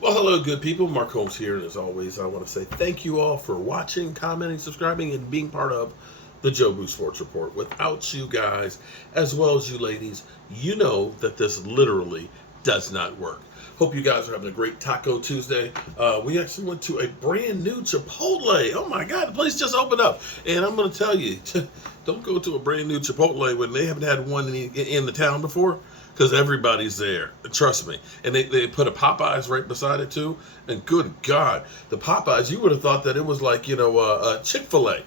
Well, hello, good people. Mark Holmes here, and as always, I want to say thank you all for watching, commenting, subscribing, and being part of the Joe Boo Sports Report. Without you guys, as well as you ladies, you know that this literally does not work. Hope you guys are having a great Taco Tuesday. We actually went to a brand new Chipotle. Oh my God, the place just opened up. And I'm going to tell you, don't go to a brand new Chipotle when they haven't had one in the town before, because everybody's there. Trust me. And they put a Popeyes right beside it too. And good God, the Popeyes, you would have thought that it was like, a Chick-fil-A.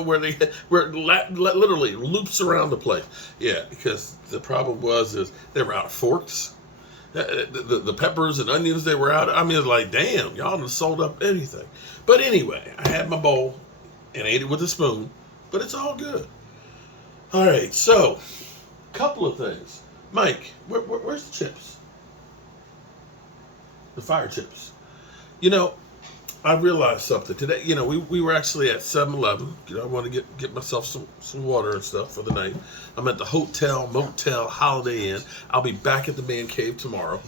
Where it literally loops around the place. Yeah, because the problem is they were out of forks. The peppers and onions they were out. I mean, it's like, damn, y'all done sold up anything. But anyway, I had my bowl and ate it with a spoon. But it's all good. All right, so couple of things. Mike, where's the chips? The fire chips. You know, I realized something today. We were actually at 7-Eleven. I want to get myself some water and stuff for the night. I'm at the hotel, motel, Holiday Inn. I'll be back at the man cave tomorrow.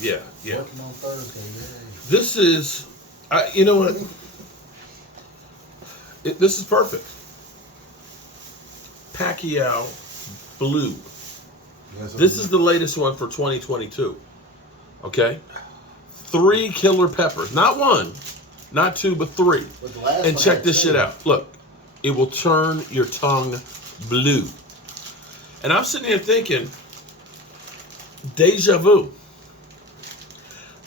Yeah. Yeah. Working on Thursday. Yay. This is, you know what? This is perfect. Pacquiao Blue. This is the latest one for 2022. Okay? 3 killer peppers. Not 1, not 2, but 3. And check this shit out. Look, it will turn your tongue blue. And I'm sitting here thinking, deja vu.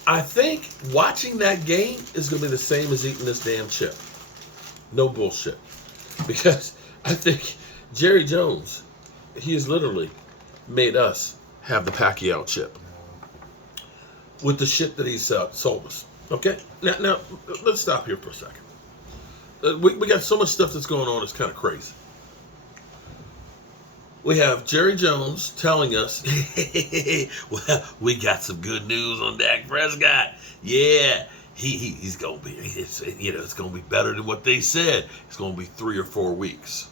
I think watching that game is going to be the same as eating this damn chip. No bullshit. Because I think Jerry Jones, he has literally made us have the Pacquiao chip with the shit that he's sold us. Okay? Now, let's stop here for a second. We got so much stuff that's going on, it's kind of crazy. We have Jerry Jones telling us, well, we got some good news on Dak Prescott. Yeah, he's going to be, it's going to be better than what they said. It's going to be 3 or 4 weeks.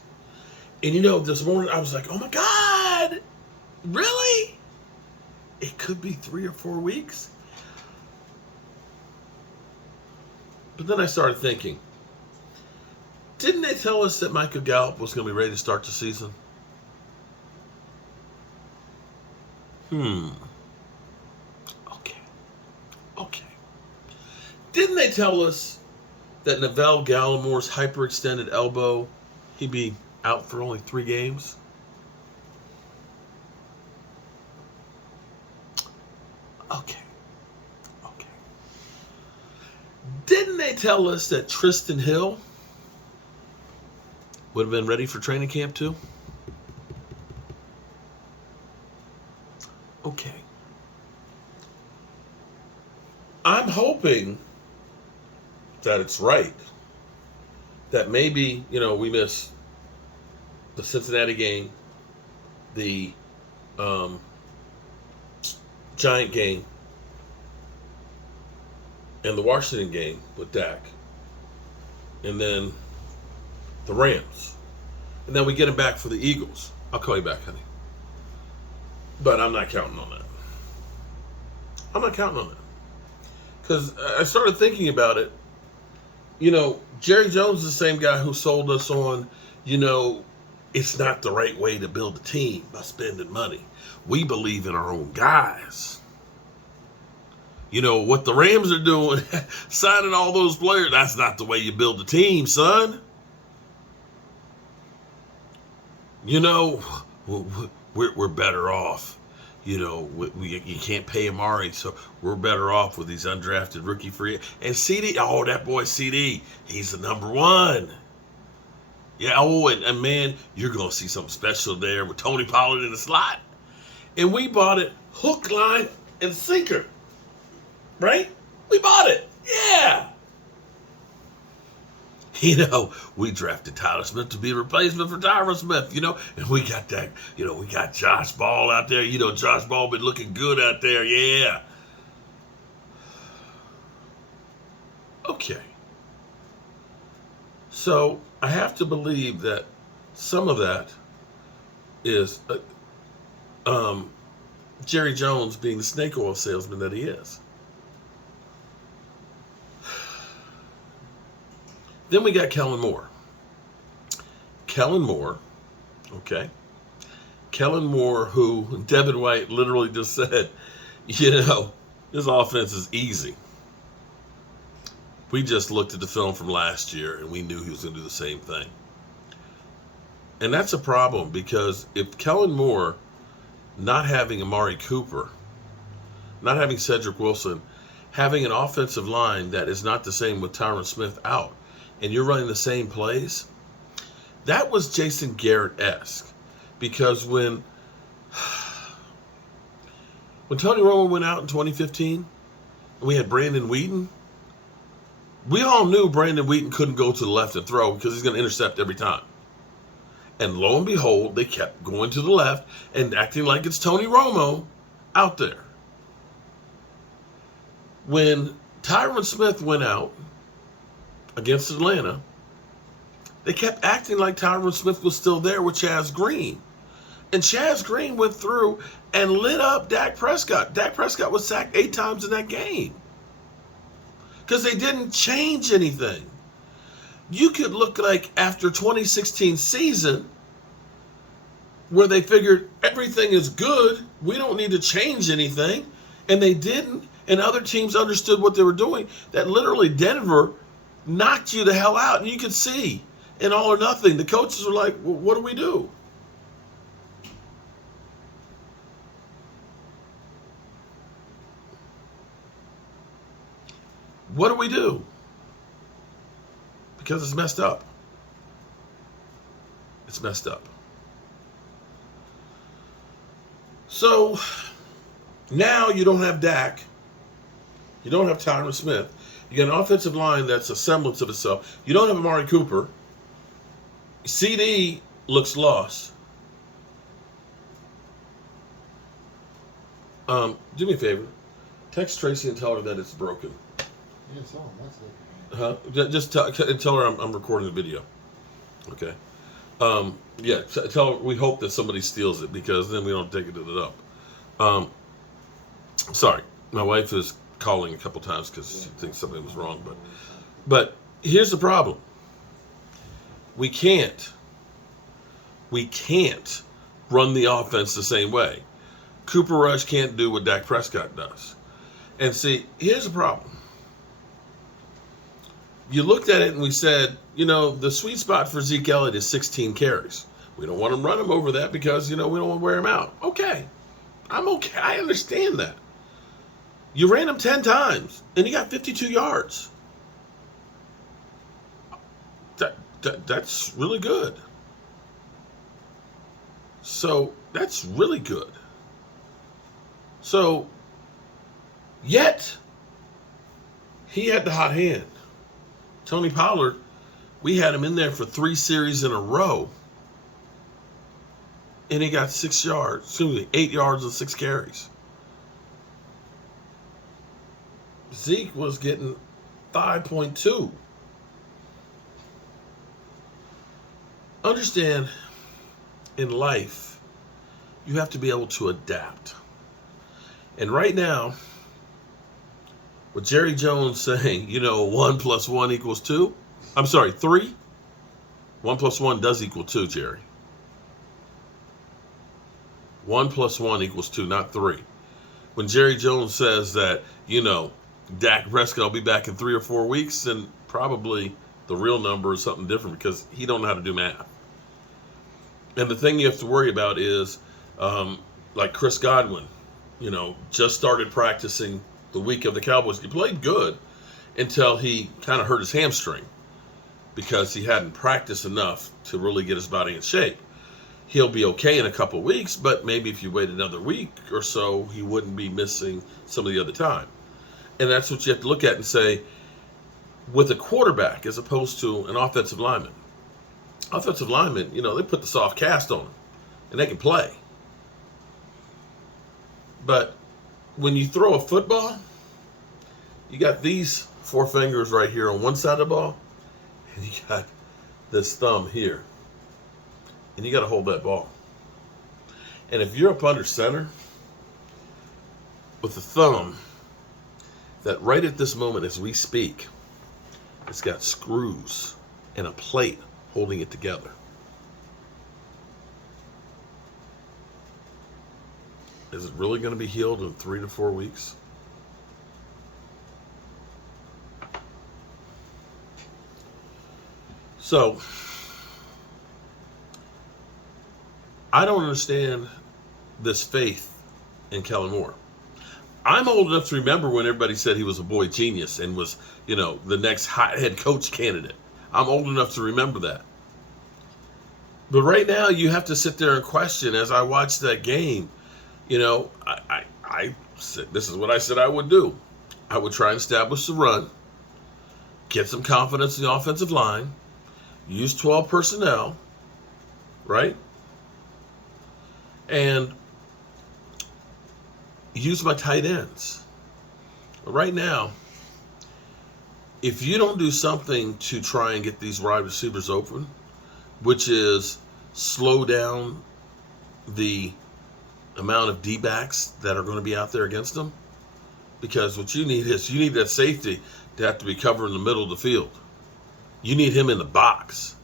And this morning I was like, oh my God, really? It could be 3 or 4 weeks? But then I started thinking, didn't they tell us that Michael Gallup was going to be ready to start the season? Okay. Didn't they tell us that Neville Gallimore's hyperextended elbow, he'd be out for only 3 games? Okay. Didn't they tell us that Tristan Hill would have been ready for training camp too? Okay. I'm hoping that it's right. That maybe, we miss the Cincinnati game, the Giant game, and the Washington game with Dak, and then the Rams, and then we get him back for the Eagles. I'll call you back, honey. But I'm not counting on that. Because I started thinking about it. Jerry Jones is the same guy who sold us on, it's not the right way to build a team by spending money. We believe in our own guys. What the Rams are doing, signing all those players, that's not the way you build a team, son. We're better off. You can't pay Amari, so we're better off with these undrafted rookie free. And CD, that boy CD, he's the number 1. Yeah, and man, you're going to see something special there with Tony Pollard in the slot. And we bought it hook, line, and sinker. Right? We bought it. Yeah. We drafted Tyler Smith to be a replacement for Tyron Smith, and we got that, we got Josh Ball out there. Josh Ball been looking good out there. Yeah. Okay. So I have to believe that some of that is Jerry Jones being the snake oil salesman that he is. Then we got Kellen Moore. Kellen Moore, okay. Kellen Moore, who Devin White literally just said, this offense is easy. We just looked at the film from last year and we knew he was going to do the same thing. And that's a problem because if Kellen Moore, not having Amari Cooper, not having Cedric Wilson, having an offensive line that is not the same with Tyron Smith out, and you're running the same plays, that was Jason Garrett-esque. Because when Tony Romo went out in 2015, and we had Brandon Wheaton, we all knew Brandon Wheaton couldn't go to the left and throw because he's going to intercept every time. And lo and behold, they kept going to the left and acting like it's Tony Romo out there. When Tyron Smith went out against Atlanta, they kept acting like Tyron Smith was still there with Chaz Green. And Chaz Green went through and lit up Dak Prescott. Dak Prescott was sacked 8 times in that game. Because they didn't change anything. You could look like after 2016 season, where they figured everything is good, we don't need to change anything, and they didn't, and other teams understood what they were doing, that literally Denver knocked you the hell out. And you could see in All or Nothing, the coaches were like, well, what do we do? What do we do? Because it's messed up. It's messed up. So now you don't have Dak. You don't have Tyron Smith. You got an offensive line that's a semblance of itself. You don't have Amari Cooper. CD looks lost. Do me a favor. Text Tracy and tell her that it's broken. Yeah, so that's it. Just tell her I'm recording the video. Okay. Yeah, tell her we hope that somebody steals it because then we don't take it up. Sorry, my wife is calling a couple times because she thinks something was wrong. But here's the problem. We can't run the offense the same way. Cooper Rush can't do what Dak Prescott does. And see, here's the problem. You looked at it and we said, the sweet spot for Zeke Elliott is 16 carries. We don't want to run him over that because, we don't want to wear him out. Okay. I'm okay. I understand that. You ran him 10 times and he got 52 yards. That's really good. So that's really good. So, yet, he had the hot hand. Tony Pollard, we had him in there for 3 series in a row. And he got 8 yards and 6 carries. Zeke was getting 5.2. Understand, in life, you have to be able to adapt. And right now, with Jerry Jones saying, 1 + 1 = 2. I'm sorry, 3. 1 + 1 does equal 2, Jerry. 1 + 1 = 2, not 3. When Jerry Jones says that, Dak Prescott will be back in 3 or 4 weeks, then probably the real number is something different because he don't know how to do math. And the thing you have to worry about is, like Chris Godwin, just started practicing the week of the Cowboys. He played good until he kind of hurt his hamstring because he hadn't practiced enough to really get his body in shape. He'll be okay in a couple of weeks, but maybe if you wait another week or so, he wouldn't be missing some of the other time. And that's what you have to look at and say, with a quarterback as opposed to an offensive lineman. Offensive linemen, they put the soft cast on them, and they can play. But when you throw a football, you got these 4 fingers right here on one side of the ball, and you got this thumb here. And you got to hold that ball. And if you're up under center with the thumb, that right at this moment as we speak, It's got screws and a plate holding it together. Is it really going to be healed in 3 to 4 weeks? So, I don't understand this faith in Kellen Moore. I'm old enough to remember when everybody said he was a boy genius and was, the next hot head coach candidate. I'm old enough to remember that. But right now, you have to sit there and question. As I watched that game, I said, this is what I said I would do. I would try and establish the run, get some confidence in the offensive line, use 12 personnel, right? And use my tight ends. Right now, if you don't do something to try and get these wide receivers open, which is slow down the amount of D-backs that are going to be out there against them, because what you need is that safety to have to be covering the middle of the field. You need him in the box.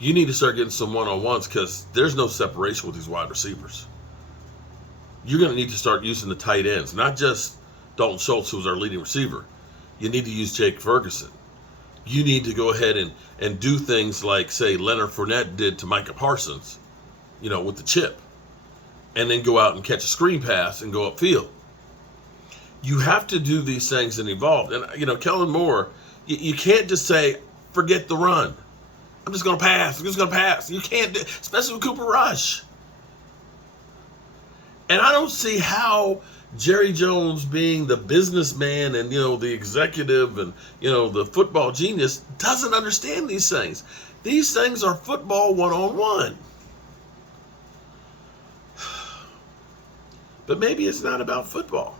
You need to start getting some one-on-ones because there's no separation with these wide receivers. You're going to need to start using the tight ends, not just Dalton Schultz, who's our leading receiver. You need to use Jake Ferguson. You need to go ahead and do things like, say, Leonard Fournette did to Micah Parsons, with the chip, and then go out and catch a screen pass and go upfield. You have to do these things and evolve. And, Kellen Moore, you can't just say, forget the run. I'm just going to pass. You can't do, especially with Cooper Rush. And I don't see how Jerry Jones, being the businessman and, the executive and, the football genius, doesn't understand these things. These things are football one-on-one. But maybe it's not about football.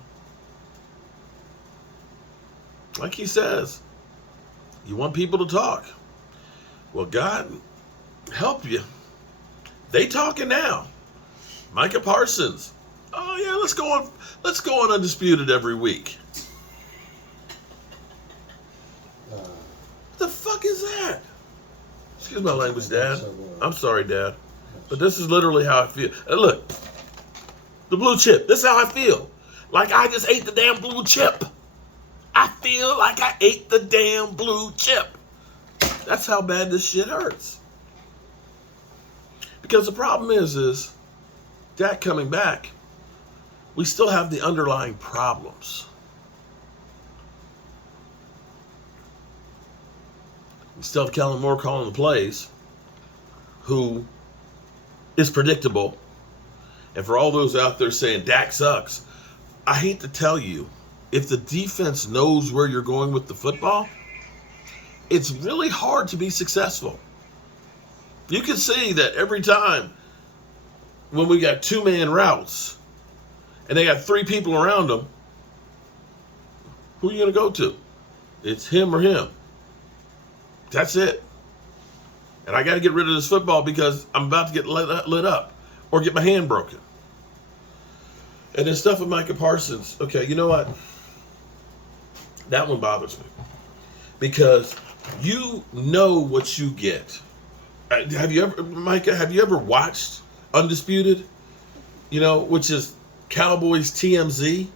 Like he says, you want people to talk. Well, God help you. They talking now. Micah Parsons. Oh yeah, let's go on undisputed every week. What the fuck is that? Excuse my language, Dad. I'm sorry, Dad. But this is literally how I feel. And look, the blue chip. This is how I feel. Like I just ate the damn blue chip. I feel like I ate the damn blue chip. That's how bad this shit hurts. Because the problem is Dak coming back, we still have the underlying problems. We still have Kellen Moore calling the plays, who is predictable. And for all those out there saying Dak sucks, I hate to tell you, if the defense knows where you're going with the football, it's really hard to be successful. You can see that every time when we got 2-man routes and they got 3 people around them, who are you going to go to? It's him or him. That's it. And I got to get rid of this football because I'm about to get lit up or get my hand broken. And this stuff with Micah Parsons, okay, you know what? That one bothers me. Because you know what you get. Micah, have you ever watched Undisputed? Which is Cowboys TMZ,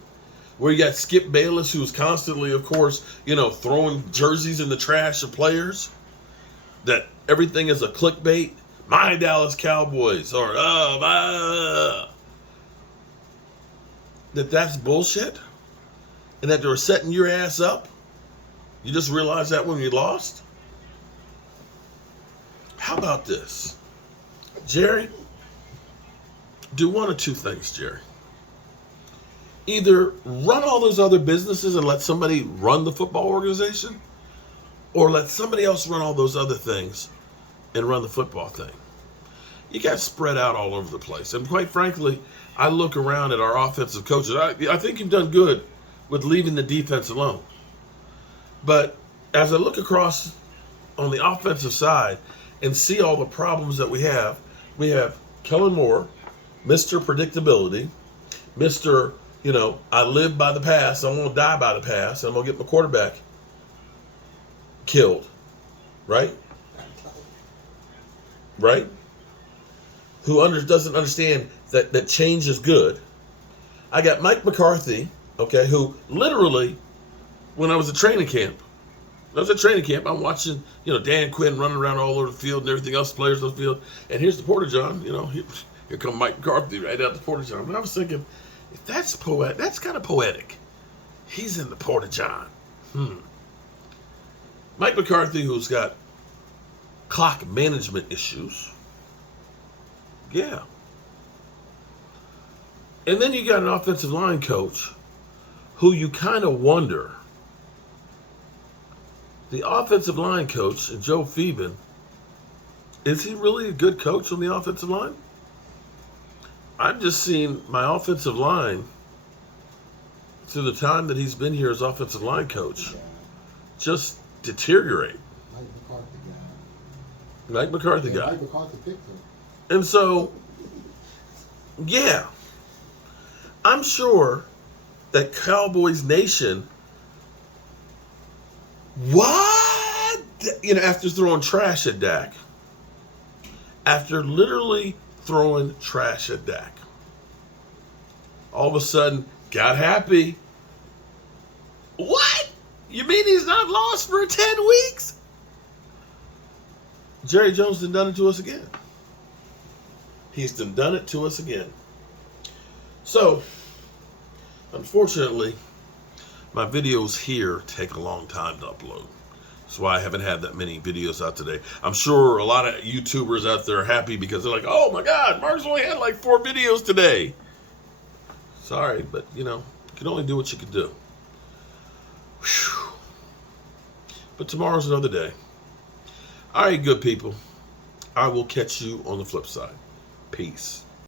where you got Skip Bayless, who's constantly, of course, throwing jerseys in the trash of players. That everything is a clickbait. My Dallas Cowboys, or that's bullshit, and that they were setting your ass up. You just realized that when you lost? How about this? Jerry, do one of two things, Jerry. Either run all those other businesses and let somebody run the football organization, or let somebody else run all those other things and run the football thing. You got spread out all over the place. And quite frankly, I look around at our offensive coaches. I think you've done good with leaving the defense alone. But as I look across on the offensive side and see all the problems that we have Kellen Moore, Mr. Predictability, Mr. I live by the pass, I'm going to die by the pass, and I'm going to get my quarterback. killed, right? Right? Who doesn't understand that change is good. I got Mike McCarthy, okay, who literally, when I was at training camp, I'm watching, Dan Quinn running around all over the field and everything else, players on the field, and here's the Porta-John, here come Mike McCarthy right out the Porta-John. And I was thinking, if that's that's kind of poetic. He's in the Porta-John. Mike McCarthy, who's got clock management issues. Yeah. And then you got an offensive line coach who you kind of wonder. The offensive line coach, Joe Phoeben, is he really a good coach on the offensive line? I've just seen my offensive line through the time that he's been here as offensive line coach just deteriorate. Mike McCarthy guy. Mike McCarthy picked him. And so, yeah, I'm sure that Cowboys Nation, what? After throwing trash at Dak, after literally throwing trash at Dak, all of a sudden got happy. What? You mean he's not lost for 10 weeks? Jerry Jones done it to us again. He's done it to us again. So, unfortunately, my videos here take a long time to upload. That's why I haven't had that many videos out today. I'm sure a lot of YouTubers out there are happy because they're like, oh my God, Mark's only had like 4 videos today. Sorry, but you can only do what you can do. Whew. But tomorrow's another day. All right, good people. I will catch you on the flip side. Peace.